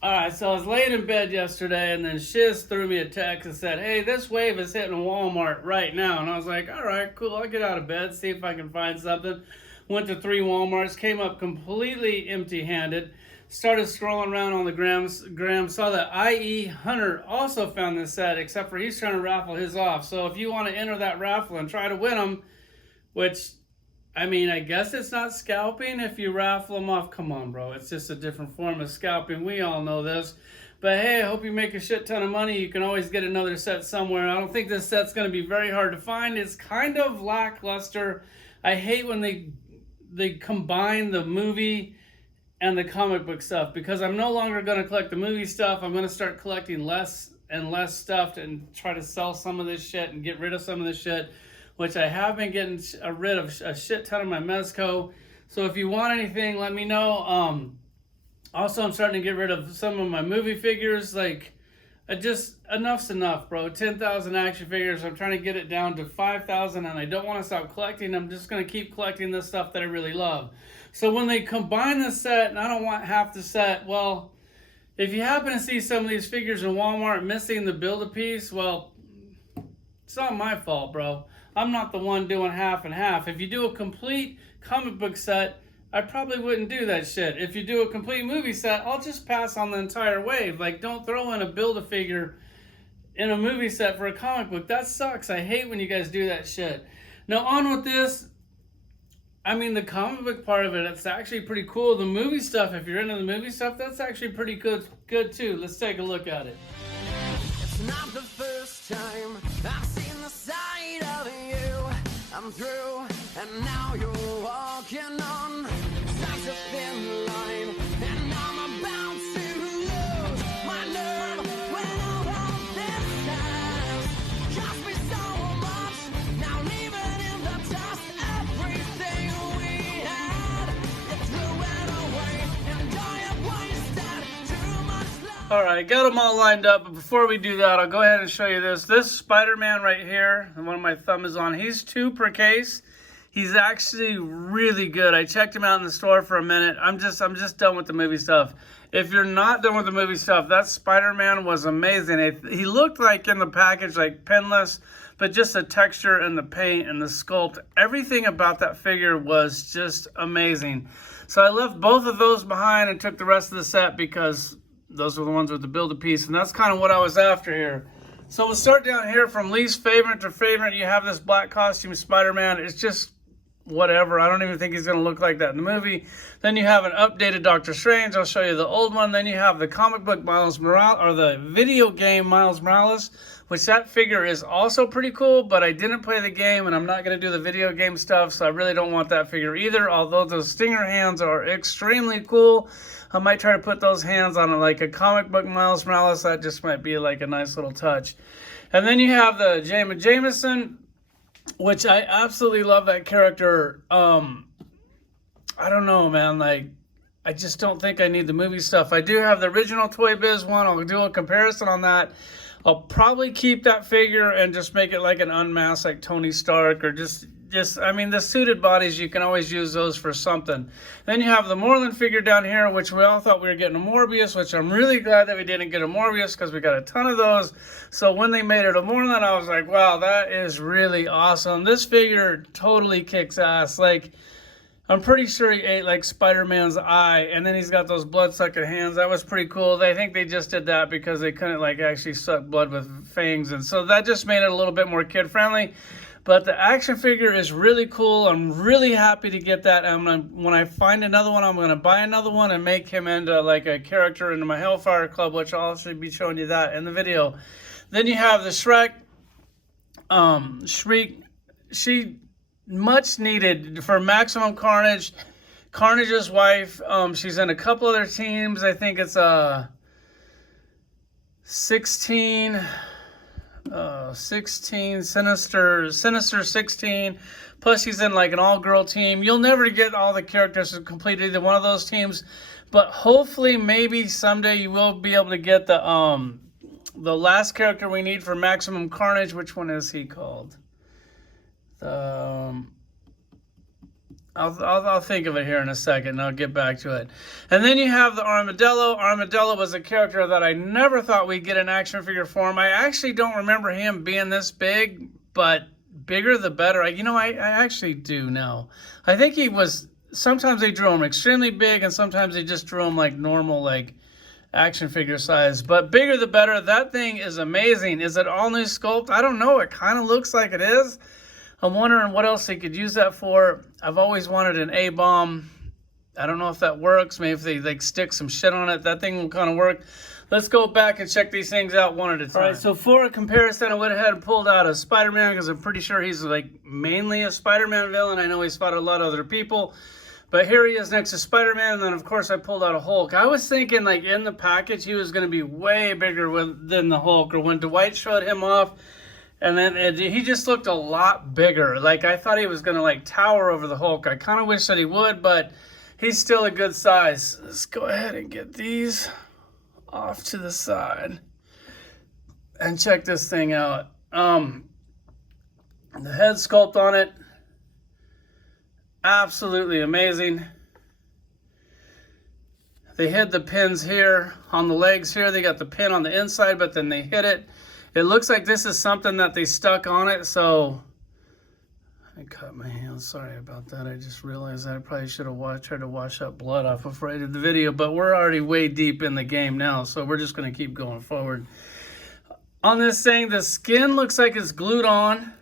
All right, so I was laying in bed yesterday, and then Shiz threw me a text and said, "Hey, this wave is hitting Walmart right now." And I was like, "All right, cool. I'll get out of bed, see if I can find something." Went to three Walmarts, came up completely empty-handed. Started scrolling around on the gram, saw that IE Hunter also found this set, except for he's trying to raffle his off. So if you want to enter that raffle and try to win them, which I mean, I guess it's not scalping if you raffle them off. Come on, bro. It's just a different form of scalping. We all know this. But hey, I hope you make a shit ton of money. You can always get another set somewhere. I don't think this set's going to be very hard to find. It's kind of lackluster. I hate when they combine the movie and the comic book stuff, because I'm no longer going to collect the movie stuff. I'm going to start collecting less and less stuff and try to sell some of this shit and get rid of some of this shit, which I have been getting rid of a shit ton of my Mezco. So if you want anything, let me know. Also, I'm starting to get rid of some of my movie figures. Like, just enough's enough, bro. 10,000 action figures. I'm trying to get it down to 5,000, and I don't want to stop collecting. I'm just going to keep collecting this stuff that I really love. So when they combine the set, and I don't want half the set, well, if you happen to see some of these figures in Walmart missing the Build-A-Piece, well, it's not my fault, bro. I'm not the one doing half and half. If you do a complete comic book set, I probably wouldn't do that shit. If you do a complete movie set, I'll just pass on the entire wave. Like, don't throw in a Build-A-Figure in a movie set for a comic book. That sucks. I hate when you guys do that shit. Now, on with this. I mean, the comic book part of it, it's actually pretty cool. The movie stuff, if you're into the movie stuff, that's actually pretty good too. Let's take a look at it. It's not the first time I've seen the side of you. I'm through, and now you're walking on such a thin line, and I'm about to lose my nerve when all of this has cost me so much. Now leaving in the dust everything we had. You threw it away, and I have wasted too much love. All right, got them all lined up, but before we do that, I'll go ahead and show you this. This Spider-Man right here, the one my thumb is on, he's 2 per case. He's actually really good. I checked him out in the store for a minute. I'm just done with the movie stuff. If you're not done with the movie stuff, that Spider-Man was amazing. He looked like in the package like pinless, but just the texture and the paint and the sculpt, everything about that figure was just amazing. So I left both of those behind and took the rest of the set because those were the ones with the Build-A-Piece, and that's kind of what I was after here. So we'll start down here from least favorite to favorite. You have this black costume Spider-Man. It's just whatever. I don't even think he's going to look like that in the movie. Then you have an updated Doctor Strange. I'll show you the old one. Then you have the comic book Miles Morales, or the video game Miles Morales, which that figure is also pretty cool, but I didn't play the game, and I'm not going to do the video game stuff, so I really don't want that figure either, although those stinger hands are extremely cool. I might try to put those hands on like a comic book Miles Morales. That just might be like a nice little touch. And then you have the Jameson, which I absolutely love that character. I don't know, man. Like, I just don't think I need the movie stuff. I do have the original Toy Biz one. I'll do a comparison on that. I'll probably keep that figure and just make it like an unmasked, like Tony Stark, or just I mean, the suited bodies, you can always use those for something. Then you have the Moreland figure down here, which we all thought we were getting a Morbius, which I'm really glad that we didn't get a Morbius because we got a ton of those. So when they made it a Moreland, I was like, wow, that is really awesome. This figure totally kicks ass. Like, I'm pretty sure he ate like Spider-Man's eye, and then he's got those blood-sucking hands. That was pretty cool. I think they just did that because they couldn't like actually suck blood with fangs, and so that just made it a little bit more kid-friendly. But the action figure is really cool. I'm really happy to get that. When I find another one, I'm going to buy another one and make him into like a character into my Hellfire Club, which I'll actually be showing you that in the video. Then you have the Shriek. She much needed for Maximum Carnage. Carnage's wife. She's in a couple other teams. I think it's 16. 16, Sinister 16, plus he's in like an all-girl team. You'll never get all the characters to complete either one of those teams, but hopefully maybe someday you will be able to get the last character we need for Maximum Carnage. Which one is he called? I'll think of it here in a second, and I'll get back to it. And then you have the Armadillo. Armadillo was a character that I never thought we'd get an action figure form. I actually don't remember him being this big, but bigger the better. I actually do now. I think he was, sometimes they drew him extremely big, and sometimes they just drew him like normal, like action figure size. But bigger the better. That thing is amazing. Is it all new sculpt? I don't know. It kind of looks like it is. I'm wondering what else they could use that for. I've always wanted an A-bomb. I don't know if that works. Maybe if they like stick some shit on it, that thing will kind of work. Let's go back and check these things out one at a time. All right, so for a comparison, I went ahead and pulled out a Spider-Man because I'm pretty sure he's like mainly a Spider-Man villain. I know he's fought a lot of other people. But here he is next to Spider-Man, and then of course I pulled out a Hulk. I was thinking like in the package he was going to be way bigger than the Hulk, or when Dwight showed him off, and then he just looked a lot bigger. Like I thought he was going to like tower over the Hulk. I kind of wish that he would, but he's still a good size. Let's go ahead and get these off to the side and check this thing out. The head sculpt on it, absolutely amazing. They hid the pins here on the legs here. They got the pin on the inside, but then they hid it. It looks like this is something that they stuck on it, so I cut my hand. Sorry about that. I just realized that I probably should have tried to wash that blood off before I did the video, but we're already way deep in the game now, so we're just going to keep going forward. On this thing, the skin looks like it's glued on,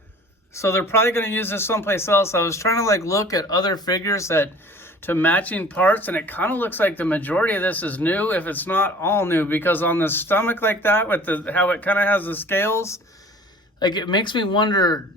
so they're probably going to use this someplace else. I was trying to like look at other figures to matching parts, and it kind of looks like the majority of this is new, if it's not all new, because on the stomach like that, with how it kind of has the scales, like it makes me wonder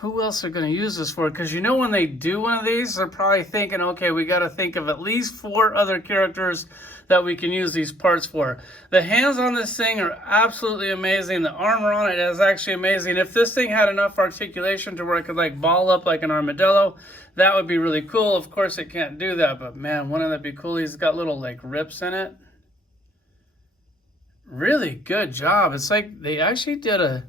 who else are going to use this for, because when they do one of these, they're probably thinking, okay, we got to think of at least 4 other characters that we can use these parts for. The hands on this thing are absolutely amazing. The armor on it is actually amazing. If this thing had enough articulation to where it could like ball up like an armadillo, that would be really cool. Of course it can't do that, but man, wouldn't that be cool? He's got little like rips in it. Really good job. It's like they actually did a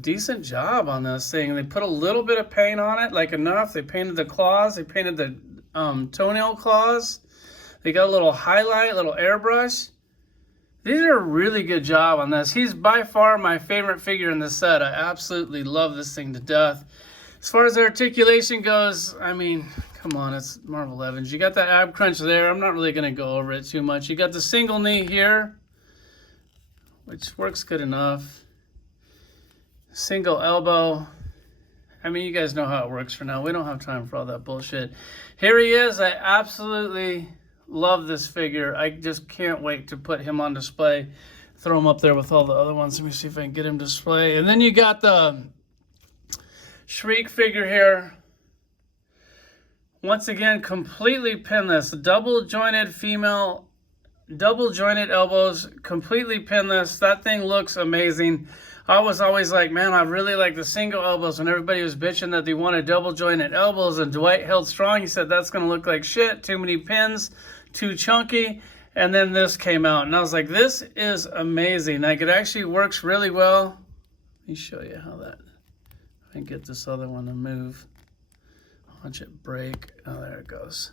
decent job on this thing. They put a little bit of paint on it, like enough. They painted the claws. They painted the toenail claws. They got a little highlight, little airbrush. They did a really good job on this. He's by far my favorite figure in the set. I absolutely love this thing to death. As far as articulation goes, I mean, come on, it's Marvel Evans. You got the ab crunch there. I'm not really going to go over it too much. You got the single knee here, which works good enough. Single elbow. I mean, you guys know how it works for now. We don't have time for all that bullshit. Here he is. I absolutely love this figure. I just can't wait to put him on display. Throw him up there with all the other ones. Let me see if I can get him display. And then you got the Shriek figure here. Once again, completely pinless. Double jointed elbows, completely pinless. That thing looks amazing. I was always like, man, I really like the single elbows, and everybody was bitching that they wanted double jointed elbows, and Dwight held strong. He said, that's going to look like shit. Too many pins, too chunky. And then this came out, and I was like, this is amazing. Like, it actually works really well. Let me show you how that, I can get this other one to move. Watch it break. Oh, there it goes.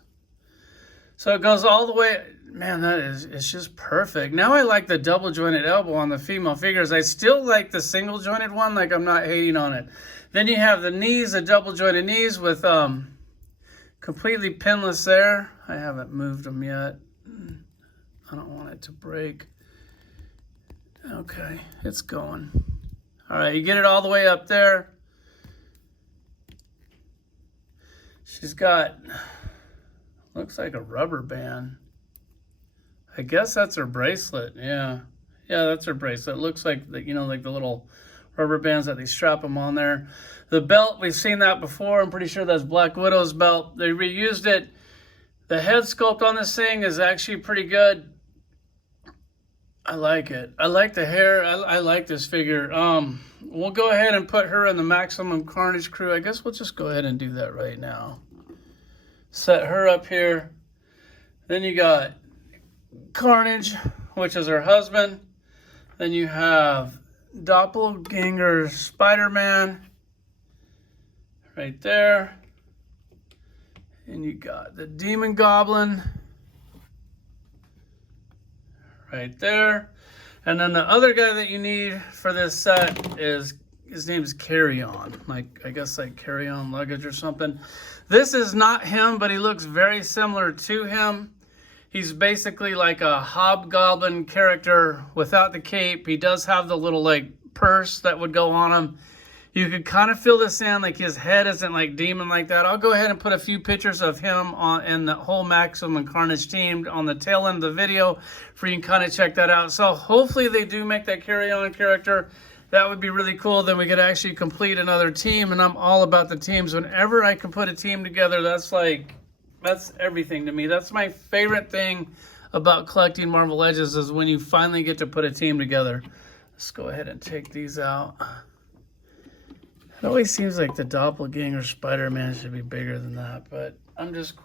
So it goes all the way. Man, it's just perfect. Now I like the double jointed elbow on the female figures. I still like the single jointed one. Like, I'm not hating on it. Then you have the knees, the double jointed knees with completely pinless there. I haven't moved them yet. I don't want it to break. Okay, it's going. All right, you get it all the way up there. She's got, looks like a rubber band. I guess that's her bracelet. Yeah, that's her bracelet. It looks like the, like the little rubber bands that they strap them on there. The belt, we've seen that before. I'm pretty sure that's Black Widow's belt. They reused it. The head sculpt on this thing is actually pretty good. I like it. I like the hair. I like this figure. We'll go ahead and put her in the Maximum Carnage crew. I guess we'll just go ahead and do that right now. Set her up here. Then you got Carnage, which is her husband. Then you have Doppelganger Spider-Man right there. And you got the Demon Goblin right there. And then the other guy that you need for this set is, his name's Carry On. Like, I guess like Carry On Luggage or something. This is not him, but he looks very similar to him. He's basically like a hobgoblin character without the cape. He does have the little like purse that would go on him. You could kind of fill this in, like his head isn't like demon like that. I'll go ahead and put a few pictures of him on and the whole Maximum and Carnage team on the tail end of the video for you can kind of check that out. So hopefully they do make that Carry On character. That would be really cool. Then we could actually complete another team, and I'm all about the teams. Whenever I can put a team together, that's everything to me. That's my favorite thing about collecting Marvel Legends is when you finally get to put a team together. Let's go ahead and take these out. It always seems like the Doppelganger Spider-Man should be bigger than that, but I'm just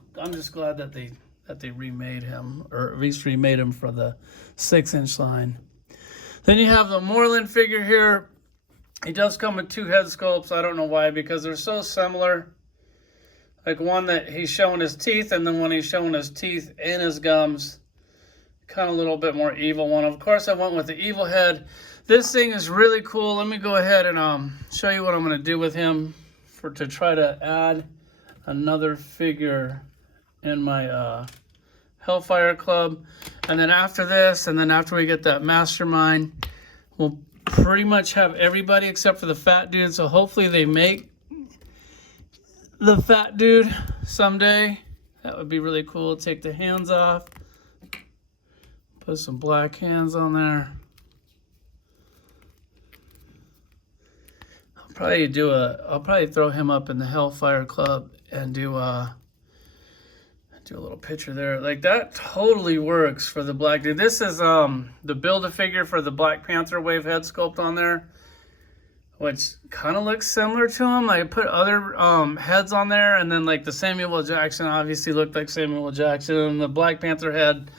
glad that they remade him, or at least remade him for the 6-inch line. Then you have the Moreland figure here. He does come with 2 head sculpts. I don't know why, because they're so similar. Like one that he's showing his teeth, and then one he's showing his teeth and his gums. Kind of a little bit more evil one. Of course, I went with the evil head. This thing is really cool. Let me go ahead and show you what I'm going to do with him to try to add another figure in my Hellfire Club. And then after this, and then after we get that Mastermind, we'll pretty much have everybody except for the fat dude. So hopefully they make the fat dude someday. That would be really cool. Take the hands off. Put some black hands on there. I'll probably throw him up in the Hellfire Club and do a little picture there. Like that totally works for the black dude. This is the Build-A-Figure for the Black Panther wave head sculpt on there, which kind of looks similar to him. Like I put other heads on there, and then like the Samuel L. Jackson obviously looked like Samuel L. Jackson, and the Black Panther head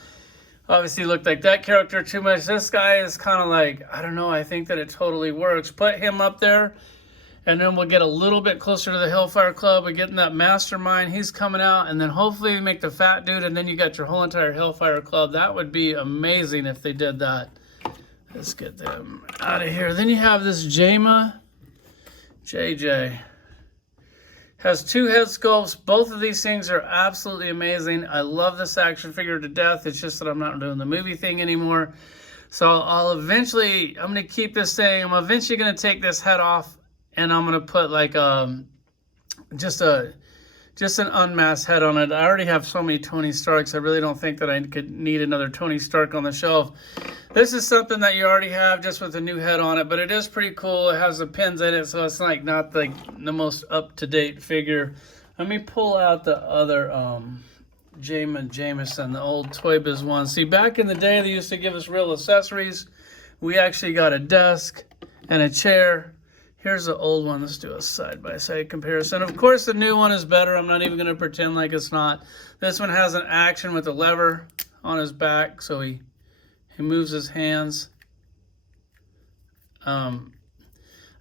obviously looked like that character too much. This guy is kind of like, I don't know, I think that it totally works. Put him up there, and then we'll get a little bit closer to the Hellfire Club. We're getting that Mastermind. He's coming out, and then hopefully we make the fat dude, and then you got your whole entire Hellfire Club. That would be amazing if they did that. Let's get them out of here. Then you have this JJ. Has 2 head sculpts. Both of these things are absolutely amazing. I love this action figure to death. It's just that I'm not doing the movie thing anymore. So I'm going to keep this thing. I'm eventually going to take this head off, and I'm going to put like just an unmasked head on it. I already have so many Tony Starks. I really don't think that I could need another Tony Stark on the shelf. This is something that you already have just with a new head on it, but it is pretty cool. It has the pins in it, so it's like not the most up-to-date figure. Let me pull out the other Jameson, the old Toy Biz one. See, back in the day, they used to give us real accessories. We actually got a desk and a chair. Here's the old one. Let's do a side-by-side comparison. Of course, the new one is better. I'm not even going to pretend like it's not. This one has an action with a lever on his back, so he moves his hands. I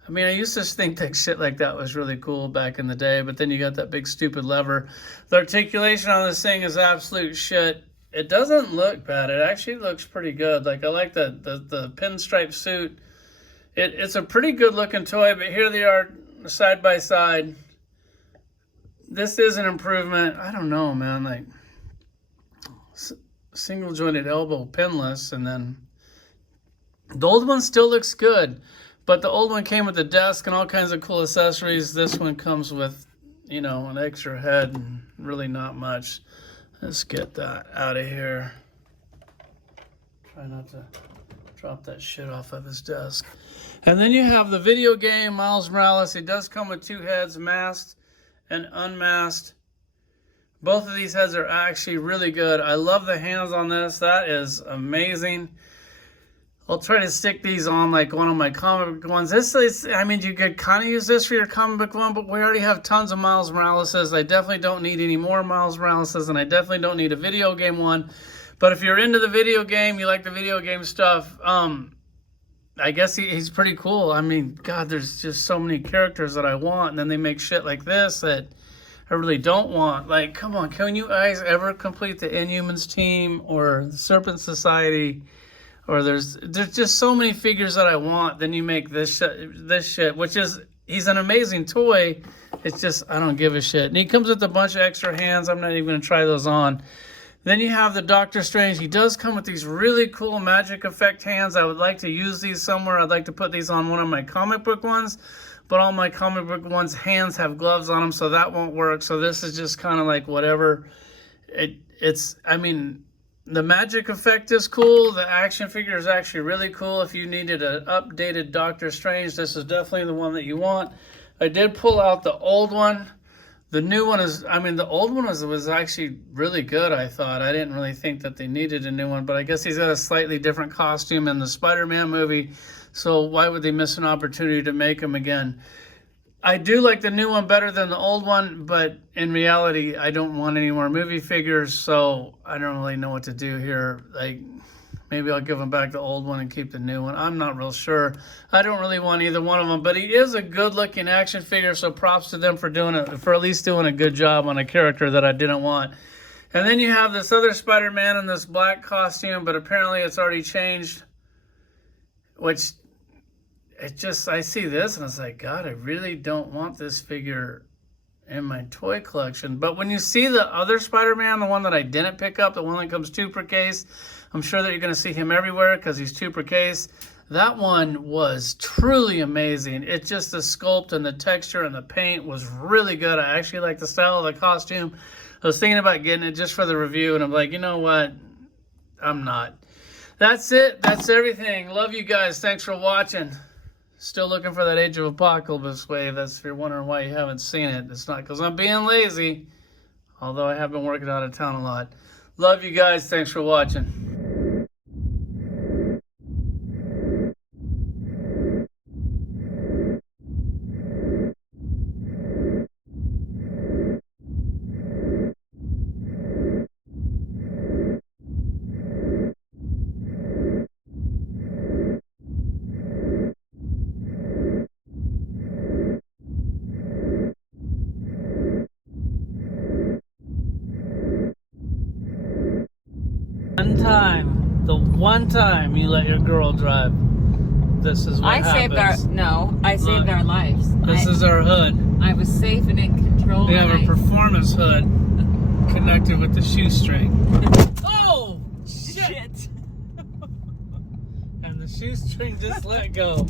mean, I used to think that shit like that was really cool back in the day, but then you got that big stupid lever. The articulation on this thing is absolute shit. It doesn't look bad. It actually looks pretty good. Like, I like the pinstripe suit. It's a pretty good looking toy, but here they are side by side. This is an improvement. I don't know, man. Like single jointed elbow pinless, and then the old one still looks good, but the old one came with a desk and all kinds of cool accessories. This one comes with, you know, an extra head and really not much. Let's get that out of here. Try not to drop that shit off of his desk. And then you have the video game Miles Morales. It does come with 2 heads, masked and unmasked. Both of these heads are actually really good. I love the hands on this. That is amazing. I'll try to stick these on like one of my comic book ones. This is, I mean, you could kind of use this for your comic book one, but we already have tons of Miles Moraleses. I definitely don't need any more Miles Moraleses, and I definitely don't need a video game one. But if you're into the video game, you like the video game stuff, I guess he's pretty cool. I mean, God, there's just so many characters that I want, and then they make shit like this that I really don't want. Like, come on, can you guys ever complete the Inhumans team or the Serpent Society? Or there's just so many figures that I want. Then you make this shit, which is, he's an amazing toy. It's just, I don't give a shit. And he comes with a bunch of extra hands. I'm not even going to try those on. Then you have the Doctor Strange. He does come with these really cool magic effect hands. I would like to use these somewhere. I'd like to put these on one of my comic book ones. But all my comic book ones' hands have gloves on them, so that won't work. So this is just kind of like whatever. It's, I mean, the magic effect is cool. The action figure is actually really cool. If you needed an updated Doctor Strange, this is definitely the one that you want. I did pull out the old one. The new one is, I mean, the old one was actually really good, I thought. I didn't really think that they needed a new one, but I guess he's got a slightly different costume in the Spider-Man movie, so why would they miss an opportunity to make him again? I do like the new one better than the old one, but in reality, I don't want any more movie figures, so I don't really know what to do here. Like, maybe I'll give him back the old one and keep the new one. I'm not real sure. I don't really want either one of them, but he is a good-looking action figure, so props to them for at least doing a good job on a character that I didn't want. And then you have this other Spider-Man in this black costume, but apparently it's already changed, which it just, I see this and it's like, God, I really don't want this figure in my toy collection. But when you see the other Spider-Man, the one that I didn't pick up, the one that comes 2 per case, I'm sure that you're going to see him everywhere because he's 2 per case. That one was truly amazing. It just, the sculpt and the texture and the paint was really good. I actually like the style of the costume. I was thinking about getting it just for the review, and I'm like, you know what? I'm not. That's it. That's everything. Love you guys. Thanks for watching. Still looking for that Age of Apocalypse wave. That's if you're wondering why you haven't seen it. It's not because I'm being lazy, although I have been working out of town a lot. Love you guys. Thanks for watching. The one time you let your girl drive, this is what happens. I saved our lives. This is our hood. I was safe and in control. We have a performance hood connected with the shoestring. Oh, shit! And the shoestring just let go.